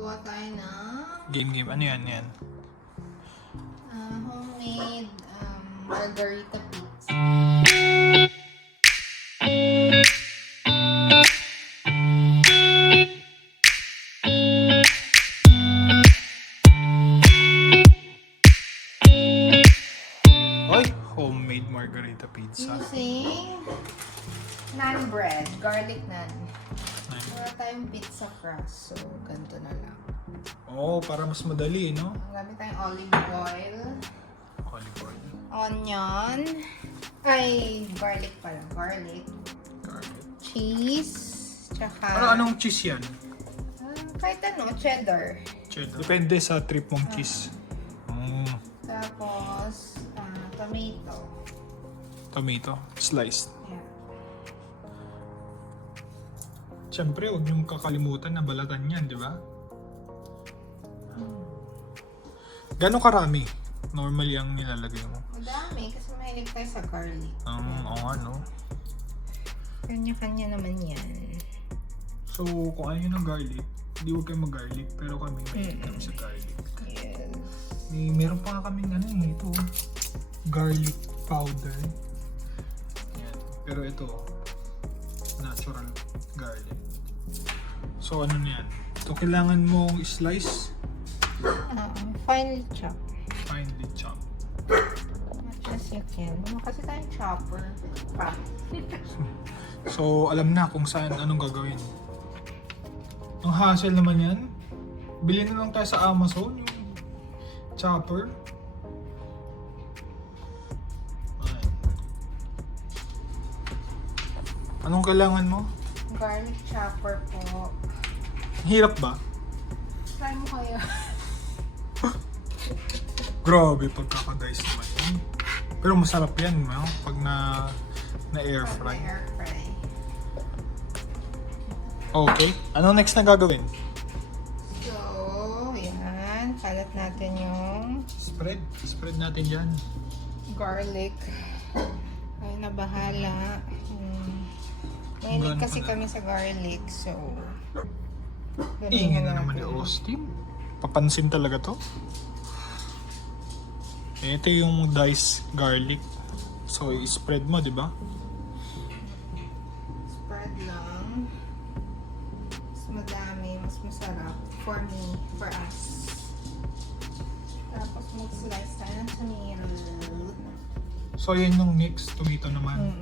Kuha tayo ng Game. Ano yan? homemade margarita pizza. Oy, homemade margarita pizza. Using naan bread, garlic naan. Wala tayong pizza crust, so ganito na lang. Oo, para mas madali, no? Gamit tayong olive oil, Olive oil. onion, ay garlic pala, garlic, cheese, tsaka Anong cheese yan? kahit ano, cheddar. Cheddar. Depende sa trip mong cheese. Tapos tomato. Tomato, sliced. Yeah. Siyempre, huwag niyong kakalimutan na balatan yan, di ba? Gano'ng karami? Normally ang nilalagay mo. Madami kasi mahilig tayo sa garlic. Oo, ano. Kanya-kanya naman yan. So, kung ayaw ng garlic, hindi huwag kayo mag-garlic. Pero kami, may kami sa garlic. Yes. Meron pa nga kaming ito. Garlic powder. Yan. Pero ito, natural garlic. So, ano na yan? Ito, kailangan mong slice. Finely chop. Finely chop. Much as you can. Kasi tayong chopper. Pa. So, alam na kung saan, anong gagawin. Ang hassle naman yan. Bilhin na lang tayo sa Amazon, yung chopper. Ayan. Anong kailangan mo? Garlic chopper po. Hirap ba? Try mo kaya. Grabe, pagkakadice naman yan. Pero masarap yan, no? Pag na-air fry. Air fry. Okay. Ano next na gagawin? So, yan. Kalat natin yung Spread natin dyan. garlic. Ay, na bahala. Mahilig Gano'n kasi pala. kami sa garlic, so Ingin na natin. naman ni Austin. Papansin talaga to. Ito yung diced garlic. So, i-spread mo, di ba? Spread lang. Mas madami, mas masarap. For me, for us. Tapos mag-slice tayo ng tomato. So, yun yung mix. Tomato naman.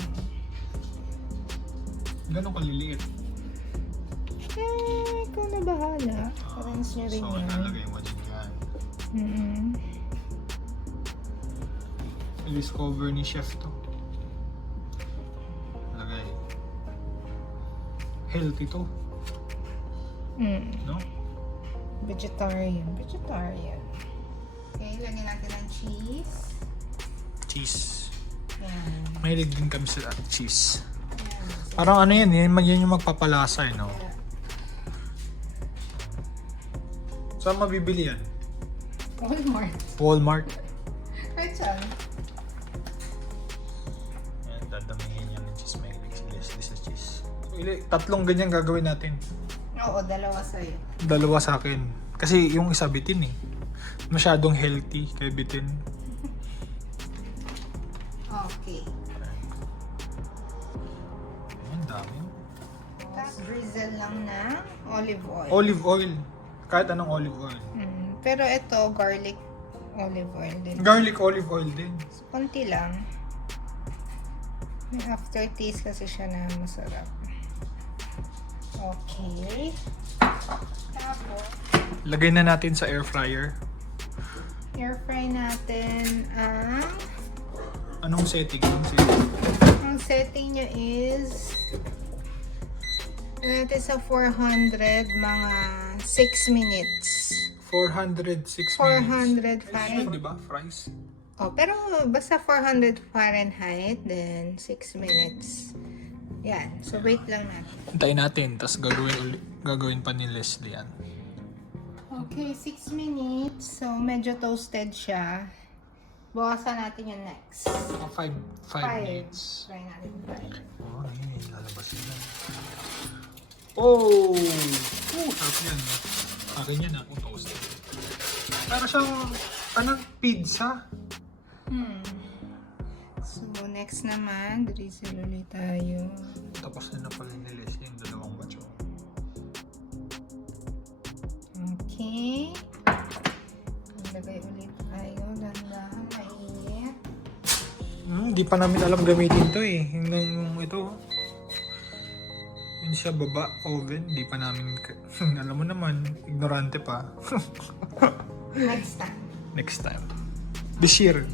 Ganun kaliliit. Ikaw na bahala. Parents nyo rin So, yan. nalagay mo din yan. I-discover ni chef to. Lagay. Healthy to. No? Vegetarian. Okay, lagyan natin ng cheese. Cheese. Yan. Mahilig din kami sa cheese. Yan. Parang ano yan, yan yung magpapalasa, no? Saan mabibili yan? Walmart. Walmart. Kahit saan. Yan, dadamihin yan ng cheese. Mahilig si Leslie sa cheese. So, tatlong ganyan gagawin natin. Oo, dalawa sa'yo. Dalawa sa akin. Kasi yung isa bitin eh. Masyadong healthy kaya bitin. Okay. Ayan, dami. Tapos drizzle lang ng olive oil. Olive oil. Kahit anong olive oil. Pero ito, garlic olive oil din. Garlic olive oil din. Konti lang. May aftertaste kasi siya na masarap. Okay. Tapos, Lagay na natin sa air fryer. air fry natin ang Anong setting? ang setting niya is natin sa 400 mga 6 minutes. 406 400 minutes. Fahrenheit. Di ba? Fries. Oh, pero basta 400 Fahrenheit, then 6 minutes. Yan. So, wait lang natin. Hintayin natin. Tapos gagawin pa ni Leslie yan. Okay, 6 minutes. So, medyo toasted siya. Bawasan natin yung next. 5 minutes. Try natin 5. Oh, yun. Lalabas nila. Oh! Sarap yan. Akin yan kung toast. Para siyang, pizza. So, next naman, drizzle ulit tayo. Tapos na pala ni Leslie yung dalawang batch. Okay. Ilagay ulit tayo. Dahan-dahan, mainit. Hindi pa namin alam gamitin to eh. Yung ito. Yun siya baba, oven. Di pa namin, alam mo naman, ignorante pa. Next time. Next time. This year.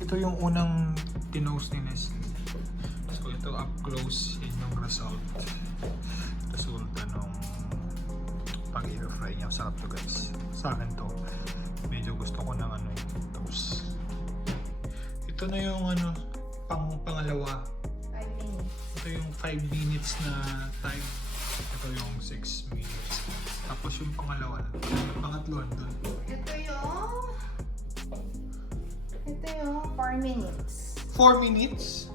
Ito yung unang tinost ni Nestle. So ito up close, yun yung result. Resulta nung pag-air-fry niya. Sarap to guys. Sa akin to. Medyo gusto ko ng toast. Ito na yung pangalawa. 5 minutes. Ito yung 5 minutes na time. Ito yung 6 minutes. Tapos yung pangalawa, pangatlo doon. Ito yung 4 minutes. 4 minutes?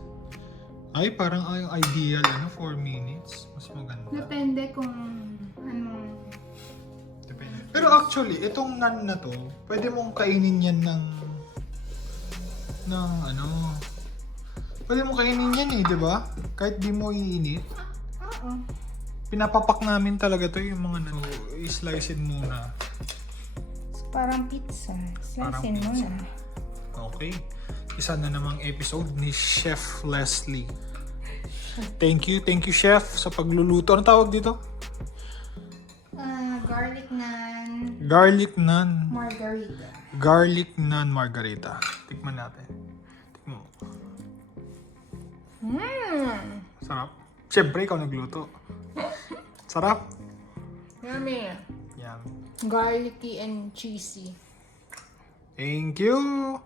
Ay, parang yung ideal, 4 minutes. Mas maganda. Depende kung anong... Depende. Pero actually, itong naan na to, pwede mong kainin yan pwede mong kainin yan di ba? Kahit di mo iinit. Oo. Pinapapak namin talaga to yung mga i-slicein muna. So, parang pizza. Slicein mo pizza. na. Okay. Isa na namang episode ni Chef Leslie. Thank you, Chef, sa pagluluto. Ano tawag dito? Garlic naan Garlic naan. margarita. Garlic naan margarita. Tikman natin. Tikman mo. Sarap. Siyempre, ikaw nagluto. Sarap. Yummy. Yan. Garlicky and cheesy. Thank you.